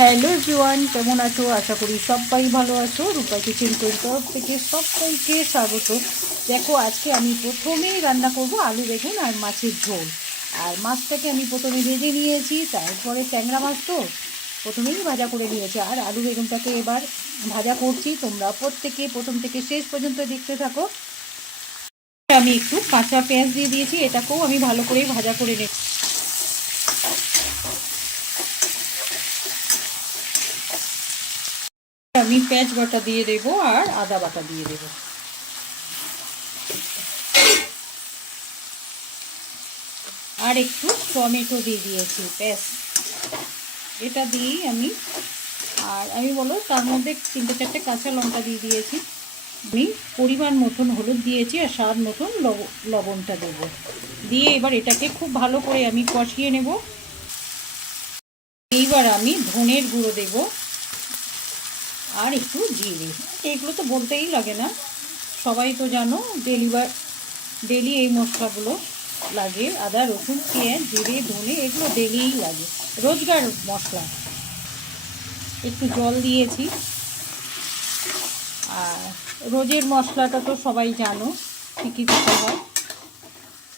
Hello everyone, কেমন আছো? আশা করি সবাই ভালো আছো। রূপা কিচেন কোয়ের তরফ থেকে সবাইকে স্বাগত। দেখো, আজকে আমি প্রথমেই রান্না করব আলু, বেগুন আর মাছের ঝোল। আর মাছটাকে আমি প্রথমে ভেজে নিয়েছি, তারপরে ট্যাংরা মাছ তো প্রথমেই ভাজা করে নিয়েছি। আর আলু, বেগুনটাকে এবার ভাজা করছি। তোমরা প্রত্যেকে প্রথম থেকে শেষ পর্যন্ত দেখতে থাকো। আমি একটু কাঁচা পেঁয়াজ দিয়ে দিয়েছি, এটাকেও আমি ভালো করেই ভাজা করে নেছি আমি পেঁয়াজ বাটা দিয়ে দেবো আর আদা বাটা দিয়ে দেবো। আর একটু টমেটো দিয়ে দিয়েছি পেঁয়াজ এটা দিয়েই আমি, আর আমি বলো তার মধ্যে তিনটে চারটে কাঁচা লঙ্কা দিয়ে দিয়েছি। আমি পরিমাণ মতন হলুদ দিয়েছি আর স্বাদ মতন লবণটা দেবো। দিয়ে এবার এটাকে খুব ভালো করে আমি কষিয়ে নেব। এইবার আমি ধনের গুঁড়ো দেবো। আর একটু জিরে। এগুলো তো বলতেই লাগে না। সবাই তো জানো ডেলিভার ডেলি এই মশলাগুলো লাগে। আদা, রসুন, পেঁয়াজ, জিরে, ধনে, এগুলো ডেলিই লাগে। রোজগার মশলা। একটু জল দিয়েছি। আর রোজের মশলাটা তো সবাই জানো ঠিকই দিতে হয়।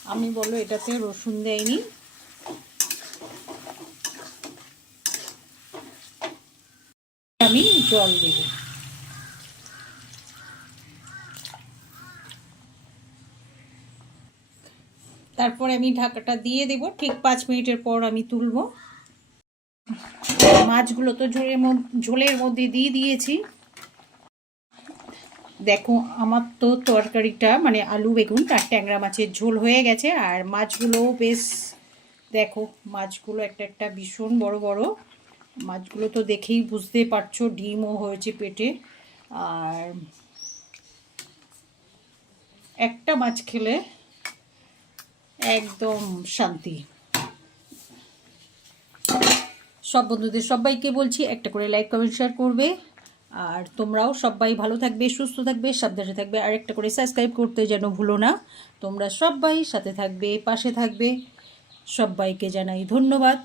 আমি বলো, এটাতে রসুন দেয়নি আমি জল দেব। তারপরে আমি ঢাকাটা দিয়ে দেব। ঠিক পাঁচ মিনিটের পর আমি তুলব। মাছগুলো তো ঝোলের মধ্যে ঝোলের মধ্যে দিয়ে দিয়েছি। দেখো, আমার তো তরকারিটা মানে আলু, বেগুন তার ট্যাংরা মাছের ঝোল হয়ে গেছে। আর মাছগুলোও বেশ, দেখো, মাছগুলো একটা একটা ভীষণ বড় বড়। মাছগুলো তো দেখেই বুঝতে পারছ, ডিমও হয়েছে পেটে। আর একটা মাছ খেলে একদম শান্তি। সব বন্ধুদের সবাইকে বলছি, একটা করে লাইক কমেন্ট শেয়ার করবে। আর তোমরাও সবাই ভালো থাকবে, সুস্থ থাকবে, সাবধানে থাকবে, আর একটা করে সাবস্ক্রাইব করতে যেন ভুলো না। তোমরা সবাই সাথে থাকবে, পাশে থাকবে। সবাইকে জানাই ধন্যবাদ।